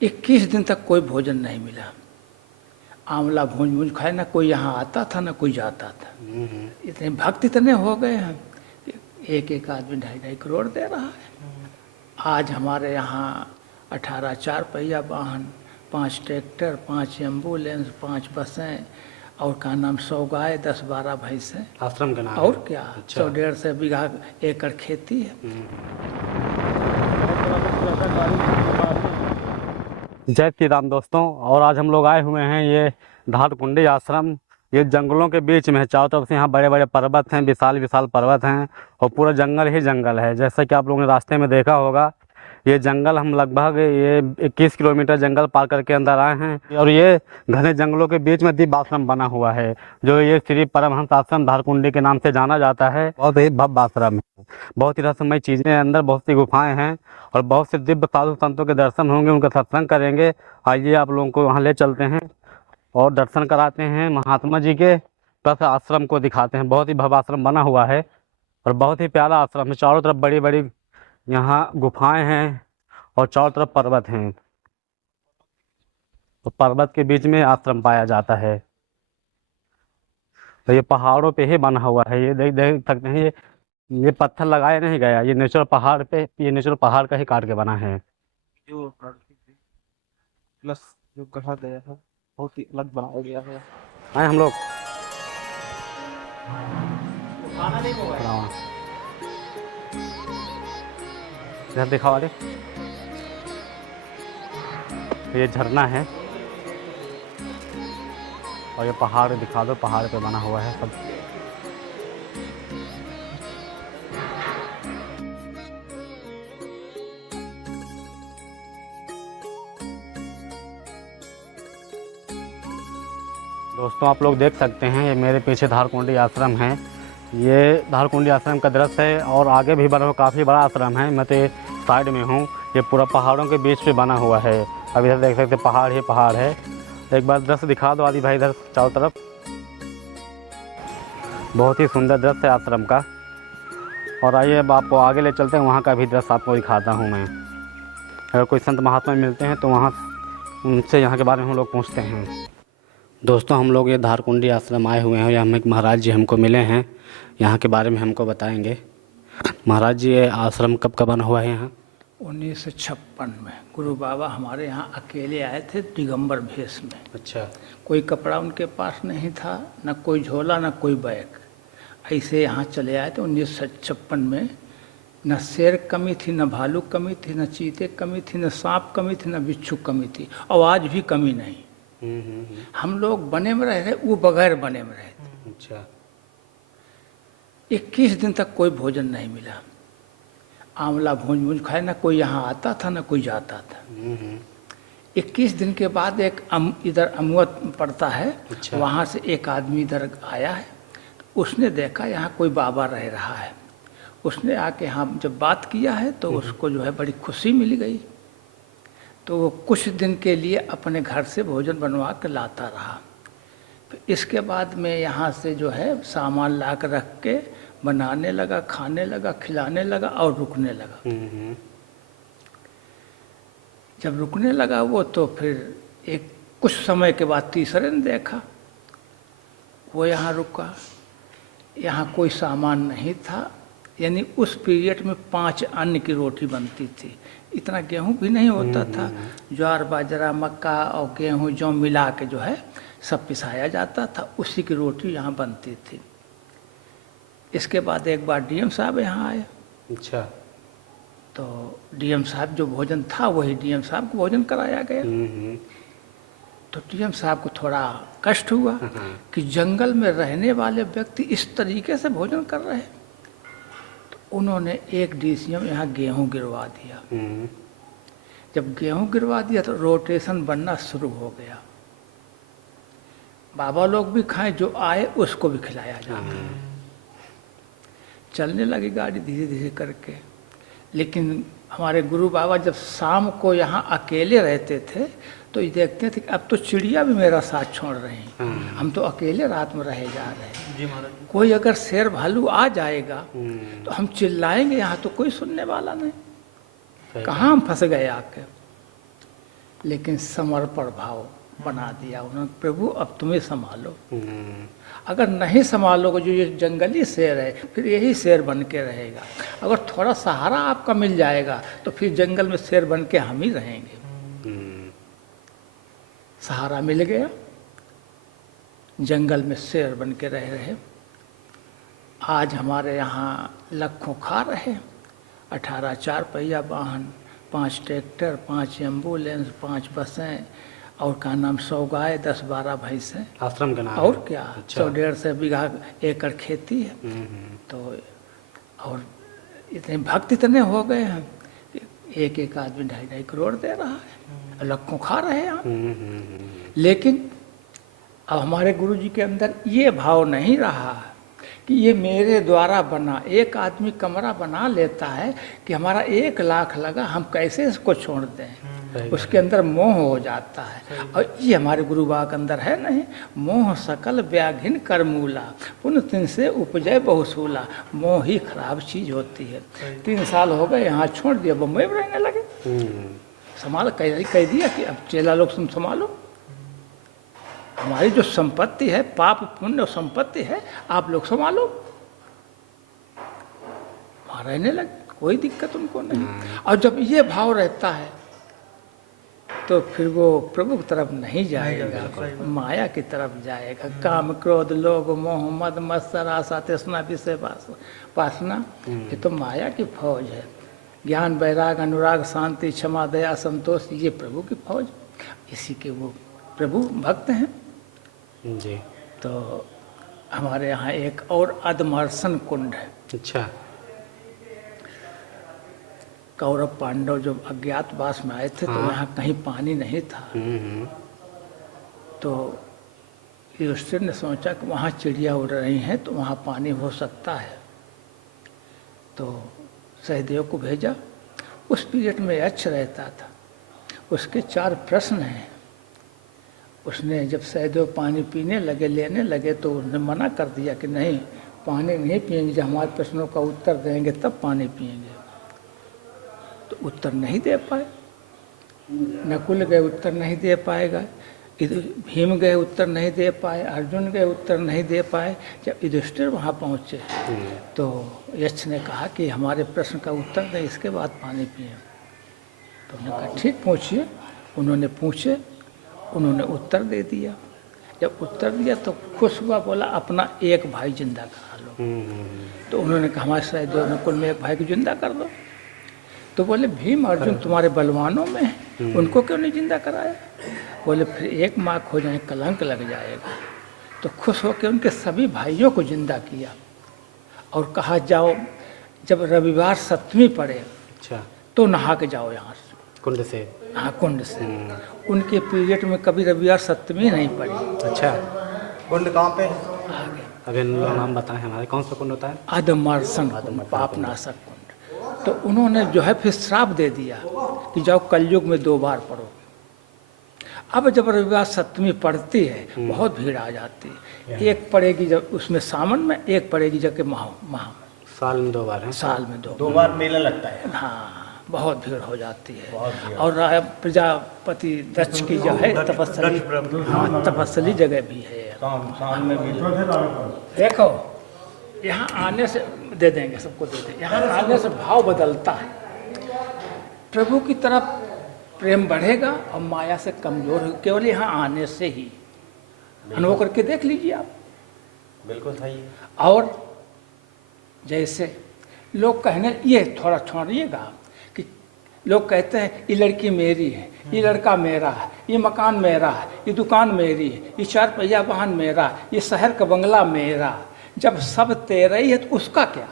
21 दिन तक कोई भोजन नहीं मिला। आंवला भूंज भूंज खाए, ना कोई यहाँ आता था ना कोई जाता था। इतने भक्त इतने हो गए हैं, एक एक आदमी 2.5 करोड़ दे रहा है। आज हमारे यहाँ 18 4 पहिया वाहन, 5 ट्रैक्टर, 5 एम्बुलेंस, 5 बसें और का नाम 100 गाय, 10-12 भैंसें आश्रम का नाम और क्या। 100-150 बीघा एकड़ खेती है। जय श्री राम दोस्तों। और आज हम लोग आए हुए हैं ये धारकुंडी आश्रम। ये जंगलों के बीच में है, चारों तरफ से यहाँ बड़े बड़े पर्वत हैं, विशाल विशाल पर्वत हैं और पूरा जंगल ही जंगल है। जैसा कि आप लोगों ने रास्ते में देखा होगा, ये जंगल हम लगभग ये 21 किलोमीटर जंगल पार करके अंदर आए हैं और ये घने जंगलों के बीच में दिव्य आश्रम बना हुआ है, जो ये श्री परमहंस आश्रम धारकुंडी के नाम से जाना जाता है। बहुत ही भव्य आश्रम है, बहुत ही रहस्यमय चीज़ें हैं अंदर, बहुत सी गुफाएं हैं और बहुत से दिव्य साधु संतों के दर्शन होंगे, उनका सत्संग करेंगे। आइए आप लोगों को वहाँ ले चलते हैं और दर्शन कराते हैं महात्मा जी के, प्लस आश्रम को दिखाते हैं। बहुत ही भव्य आश्रम बना हुआ है और बहुत ही प्यारा आश्रम है। चारों तरफ बड़ी बड़ी यहाँ गुफाएं हैं और चारों तरफ पर्वत हैं और पर्वत के बीच में आश्रम पाया जाता है। तो ये पहाड़ों पे ही बना हुआ है। ये देख सकते हैं, ये पत्थर लगाया नहीं गया, ये नेचुरल पहाड़ पे, ये नेचुरल पहाड़ का ही काट के बना है। जो प्लस जो गढ़ा गया है बहुत ही अलग बनाया गया है। आए हम लोग इधर दिखाओ। अरे ये झरना है और ये पहाड़ दिखा दो, पहाड़ पे बना हुआ है सब। दोस्तों आप लोग देख सकते हैं, ये मेरे पीछे धारकुंडी आश्रम है। ये धारकुंडी आश्रम का दृश्य है और आगे भी बना हुआ काफ़ी बड़ा आश्रम है। मैं तो साइड में हूँ, ये पूरा पहाड़ों के बीच पे बना हुआ है। अब इधर देख सकते पहाड़ ही पहाड़ है। एक बार दृश्य दिखा दो आदि भाई, इधर चारों तरफ बहुत ही सुंदर दृश्य है आश्रम का। और आइए अब आपको आगे ले चलते हैं, वहाँ का भी दृश्य आपको दिखाता हूँ मैं। अगर कोई संत महात्मा मिलते हैं तो वहाँ उनसे यहाँ के बारे में हम लोग पूछते हैं। दोस्तों हम लोग ये धारकुंडी आश्रम आए हुए हैं, यहाँ एक महाराज जी हमको मिले हैं, यहाँ के बारे में हमको बताएंगे। महाराज जी ये आश्रम कब का बना हुआ है यहाँ? 1956 में गुरु बाबा हमारे यहाँ अकेले आए थे दिगंबर भेष में। अच्छा। कोई कपड़ा उनके पास नहीं था, न कोई झोला न कोई बैग, ऐसे यहाँ चले आए थे 1956 में। न शेर कमी थी, न भालू कमी थी, न चीते कमी थी, न सांप कमी थी, न बिच्छू कमी थी और आज भी कमी नहीं। हम लोग बने में रह रहे, वो बगैर बने में रहे। अच्छा। 21 दिन तक कोई भोजन नहीं मिला। आंवला भूंज भूंज खाए, ना कोई यहाँ आता था ना कोई जाता था। 21 दिन के बाद एक इधर अमुअत पड़ता है। अच्छा। वहाँ से एक आदमी इधर आया है, उसने देखा यहाँ कोई बाबा रह रहा है। उसने आके यहाँ जब बात किया है तो उसको जो है बड़ी खुशी मिल गई। तो वो कुछ दिन के लिए अपने घर से भोजन बनवा कर लाता रहा। फिर इसके बाद में यहाँ से जो है सामान ला कर रख के बनाने लगा, खाने लगा, खिलाने लगा और रुकने लगा। जब रुकने लगा वो, तो फिर एक कुछ समय के बाद तीसरे ने देखा, वो यहाँ रुका। यहाँ कोई सामान नहीं था, यानी उस पीरियड में 5 अन्न की रोटी बनती थी। इतना गेहूं भी नहीं होता था। ज्वार बाजरा मक्का और गेहूं जौ मिला के जो है सब पिसाया जाता था, उसी की रोटी यहाँ बनती थी। इसके बाद एक बार डीएम साहब यहाँ आए। अच्छा। तो डीएम साहब जो भोजन था वही डीएम साहब को भोजन कराया गया। तो डीएम साहब को थोड़ा कष्ट हुआ कि जंगल में रहने वाले व्यक्ति इस तरीके से भोजन कर रहे हैं। तो उन्होंने एक डीसीएम यहाँ गेहूं गिरवा दिया। जब गेहूं गिरवा दिया तो रोटेशन बनना शुरू हो गया। बाबा लोग भी खाएं, जो आए उसको भी खिलाया जाता। चलने लगी गाड़ी धीरे धीरे करके। लेकिन हमारे गुरु बाबा जब शाम को यहाँ अकेले रहते थे तो ये देखते थे कि अब तो चिड़िया भी मेरा साथ छोड़ रहे हैं, हम तो अकेले रात में रहे जा रहे हैं। जी महाराज। कोई अगर शेर भालू आ जाएगा तो हम चिल्लाएंगे, यहाँ तो कोई सुनने वाला नहीं, कहाँ हम फंस गए आके। लेकिन समर्पण भाव बना दिया उन्होंने, प्रभु अब तुम्हें संभालो। अगर नहीं संभालोगे, जो ये जंगली शेर है फिर यही शेर बन के रहेगा। अगर थोड़ा सहारा आपका मिल जाएगा तो फिर जंगल में शेर बन के हम ही रहेंगे। सहारा मिल गया, जंगल में शेर बन के रह रहे। आज हमारे यहाँ लाखों खा रहे, 18 चार पहिया वाहन, 5 ट्रैक्टर, 5 एम्बुलेंस, 5 बसें, और का नाम 100 गाय, 10-12 भैंसें, आश्रम का नाम और क्या, अच्छा। 100-150 बीघा एकड़ खेती है। तो और इतने भक्त इतने हो गए हैं कि एक आदमी 2.5 करोड़ दे रहा है, लाखों खा रहे हैं यहाँ। लेकिन अब हमारे गुरु जी के अंदर ये भाव नहीं रहा कि ये मेरे द्वारा बना। एक आदमी कमरा बना लेता है कि हमारा 1 लाख लगा, हम कैसे इसको छोड़ दें, उसके अंदर मोह हो जाता है। और ये हमारे गुरु बाबा के अंदर है नहीं। मोह सकल व्याघिन कर मूला, पुण्य तिन से उपजय बहुसूला। मोह ही खराब चीज होती है। 3 साल हो गए यहाँ छोड़ दिया, बम्बई में रहने लगे। संभाल कह दिया कि अब चेला लोग तुम संभालो, हमारी जो संपत्ति है, पाप पुण्य संपत्ति है, आप लोग संभालो। वहाँ रहने लगे, कोई दिक्कत उनको नहीं। और जब ये भाव रहता है तो फिर वो प्रभु की तरफ नहीं जाएगा, माया की तरफ जाएगा। काम क्रोध लोभ मोह मद मत्सर आशा तृष्णा विषय वासना, ये तो माया की फौज है। ज्ञान वैराग अनुराग शांति क्षमा दया संतोष, ये प्रभु की फौज, इसी के वो प्रभु भक्त हैं जी। तो हमारे यहाँ एक और अधमर्शन कुंड है। अच्छा। कौरव पांडव जब अज्ञातवास में आए थे तो यहाँ कहीं पानी नहीं था। तो युधिष्ठिर ने सोचा कि वहाँ चिड़िया उड़ रही हैं तो वहाँ पानी हो सकता है। तो सहदेव को भेजा। उस पीरियड में यक्ष रहता था, उसके 4 प्रश्न हैं। उसने जब सहदेव पानी पीने लगे, लेने लगे, तो उसने मना कर दिया कि नहीं, पानी नहीं पिएंगे, जब हमारे प्रश्नों का उत्तर देंगे तब पानी पिएंगे। तो उत्तर नहीं दे पाए। नकुल गए, उत्तर नहीं दे पाएगा। भीम गए, उत्तर नहीं दे पाए। अर्जुन गए, उत्तर नहीं दे पाए। जब युधिष्ठिर वहाँ पहुँचे तो यक्ष ने कहा कि हमारे प्रश्न का उत्तर दें, इसके बाद पानी पिए। तो उन्होंने कहा ठीक, पूछिए। उन्होंने पूछे, उन्होंने उत्तर दे दिया। जब उत्तर दिया तो खुश हुआ, बोला अपना एक भाई जिंदा करा लो। तो उन्होंने कहा हमारे सहदेव नकुल में एक भाई को जिंदा कर दो। तो बोले भीम अर्जुन तुम्हारे बलवानों में हैं, उनको क्यों नहीं जिंदा कराया? बोले फिर 1 मार्क हो जाए, कलंक लग जाएगा। तो खुश होकर उनके सभी भाइयों को जिंदा किया और कहा जाओ, जब रविवार 7वीं पड़े अच्छा, तो नहा के जाओ यहाँ से, कुंड से। हाँ, कुंड से। उनके पीरियड में कभी रविवार 7वीं नहीं पड़ी। अच्छा, कुंड कहाँ पे? आगे अभी नाम बताएं हमारे, कौन सा कुंड होता है? अधमर्शन कुंड, पापनाशक कुंड। तो उन्होंने जो है फिर श्राप दे दिया कि जाओ कलयुग में 2 बार पढ़ो। अब जब रविवार 7वीं पड़ती है, बहुत भीड़ आ जाती है। एक पड़ेगी जब उसमें सावन में, एक पड़ेगी जबकि महा साल में 2 बार है। साल में 2 बार मेला लगता है। हाँ, बहुत भीड़ हो जाती है। और प्रजापति दक्ष की जो है तपस्ली, हाँ, तपस्ली जगह भी है। शाम में भी देखो, यहाँ आने से दे देंगे, सबको दे देंगे। यहाँ आने से भाव बदलता है, प्रभु की तरफ प्रेम बढ़ेगा और माया से कमजोर हो, केवल यहाँ आने से ही। अनुभव करके देख लीजिए आप। बिल्कुल सही। और जैसे लोग कहने, ये थोड़ा छोड़िएगा कि लोग कहते हैं ये लड़की मेरी है, ये लड़का मेरा है, ये मकान मेरा है, ये दुकान मेरी है, ये 4 पहिया वाहन मेरा, ये शहर का बंगला मेरा। जब सब तेरा ही है तो उसका क्या?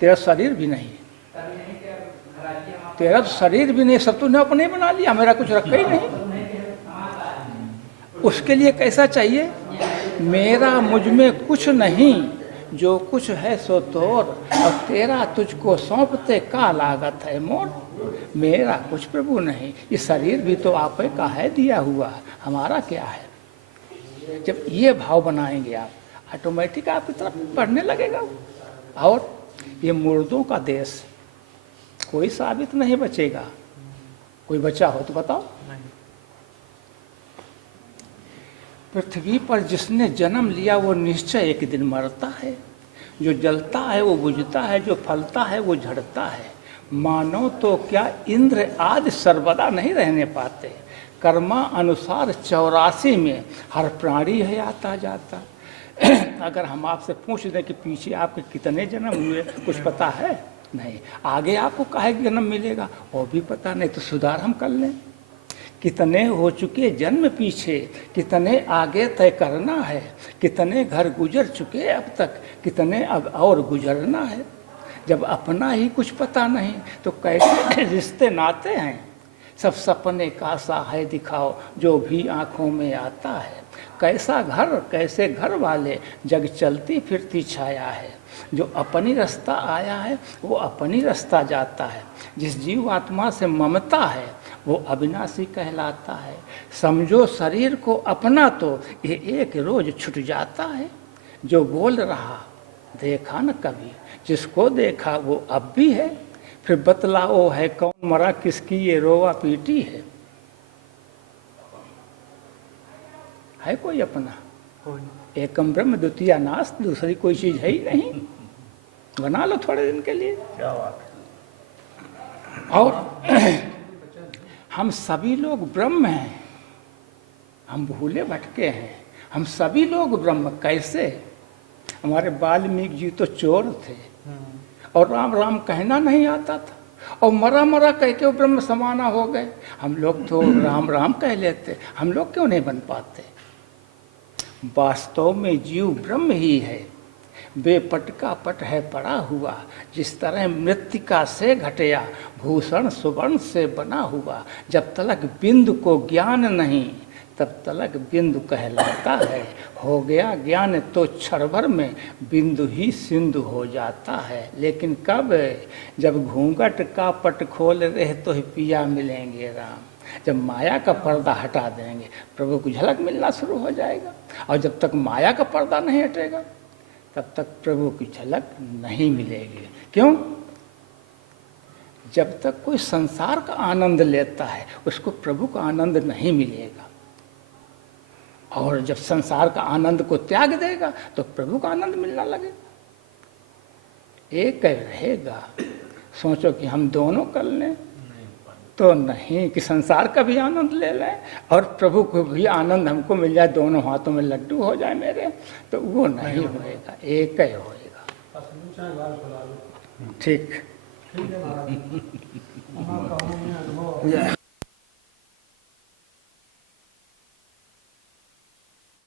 तेरा शरीर भी नहीं, तेरा तो शरीर भी नहीं, सब तूने अपने ही बना लिया, मेरा कुछ रखा ही नहीं। उसके लिए कैसा चाहिए? मेरा मुझ में कुछ नहीं, जो कुछ है सो तोर, और तेरा तुझको सौंपते का लागत है मोर। मेरा कुछ प्रभु नहीं, ये शरीर भी तो आप का है दिया हुआ, हमारा क्या है? जब ये भाव बनाएंगे आप, ऑटोमेटिक आपकी तरफ बढ़ने लगेगा। और ये मुर्दों का देश, कोई साबित नहीं बचेगा, कोई बचा हो तो बताओ। नहीं। पृथ्वी पर जिसने जन्म लिया वो निश्चय एक दिन मरता है। जो जलता है वो बुझता है, जो फलता है वो झड़ता है। मानो तो क्या इंद्र आदि सर्वदा नहीं रहने पाते। कर्मा अनुसार 84 में हर प्राणी है आता जाता। अगर हम आपसे पूछ दें कि पीछे आपके कितने जन्म हुए, कुछ पता है? नहीं। आगे आपको काहे जन्म मिलेगा वो भी पता नहीं, तो सुधार हम कर लें। कितने हो चुके जन्म पीछे, कितने आगे तय करना है। कितने घर गुजर चुके अब तक, कितने अब और गुजरना है। जब अपना ही कुछ पता नहीं तो कैसे रिश्ते नाते हैं। सब सपने का सा है दिखाओ जो भी आँखों में आता है। कैसा घर कैसे घर वाले, जग चलती फिरती छाया है। जो अपनी रास्ता आया है वो अपनी रास्ता जाता है। जिस जीव आत्मा से ममता है वो अविनाशी कहलाता है। समझो शरीर को अपना तो ये एक रोज छूट जाता है। जो बोल रहा देखा न कभी, जिसको देखा वो अब भी है। फिर बतलाओ है कौन मरा किसकी ये रोवा पीटी है कोई अपना? एकम ब्रह्म द्वितीय नाश, दूसरी कोई चीज है ही नहीं। बना लो थोड़े दिन के लिए। क्या बात है। और हम सभी लोग ब्रह्म हैं, हम भूले भटके हैं। हम सभी लोग ब्रह्म कैसे? हमारे वाल्मीकि जी तो चोर थे और राम राम कहना नहीं आता था, और मरा मरा कह के वो ब्रह्म समाना हो गए। हम लोग तो राम राम कह लेते, हम लोग क्यों नहीं बन पाते? वास्तव में जीव ब्रह्म ही है। बेपट का पट है पड़ा हुआ, जिस तरह मृत्तिका से घटया भूषण सुवर्ण से बना हुआ। जब तलक बिंदु को ज्ञान नहीं तब तलक बिंदु कहलाता है। हो गया ज्ञान तो क्षण भर में बिंदु ही सिंधु हो जाता है। लेकिन कब? जब घूंघट का पट खोल रहे तो ही पिया मिलेंगे राम। जब माया का पर्दा हटा देंगे प्रभु को झलक मिलना शुरू हो जाएगा। और जब तक माया का पर्दा नहीं हटेगा तब तक प्रभु की झलक नहीं मिलेगी। क्यों? जब तक कोई संसार का आनंद लेता है उसको प्रभु का आनंद नहीं मिलेगा, और जब संसार का आनंद को त्याग देगा तो प्रभु का आनंद मिलना लगेगा। एक रहेगा। सोचो कि हम दोनों कर लें तो नहीं, कि संसार का भी आनंद ले लें और प्रभु को भी आनंद हमको मिल जाए, दोनों हाथों में लड्डू हो जाए मेरे, तो वो नहीं होएगा। एक ही होएगा। ठीक।